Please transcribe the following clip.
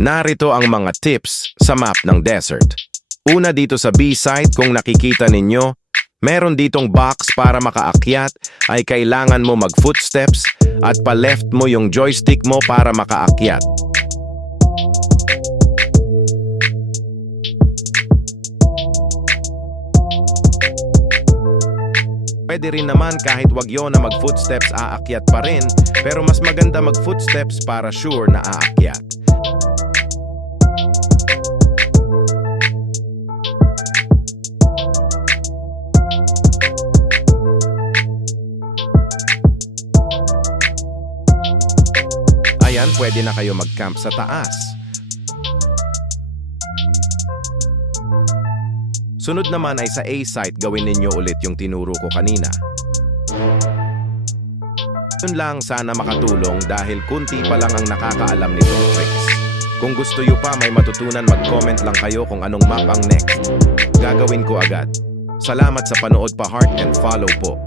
Narito ang mga tips sa map ng desert. Una dito sa B-side, kung nakikita ninyo, meron ditong box para makaakyat ay kailangan mo mag-footsteps at pa-left mo yung joystick mo para makaakyat. Pwede rin naman kahit wag yun na mag-footsteps, aakyat pa rin, pero mas maganda mag-footsteps para sure na aakyat. Ayan, pwede na kayo mag-camp sa taas. Sunod naman ay sa A-site, gawin ninyo ulit yung tinuro ko kanina. Yun lang, sana makatulong dahil kunti pa lang ang nakakaalam nitong tricks. Kung gusto nyo pa may matutunan, mag-comment lang kayo kung anong map ang next. Gagawin ko agad. Salamat sa panood, pa-heart and follow po.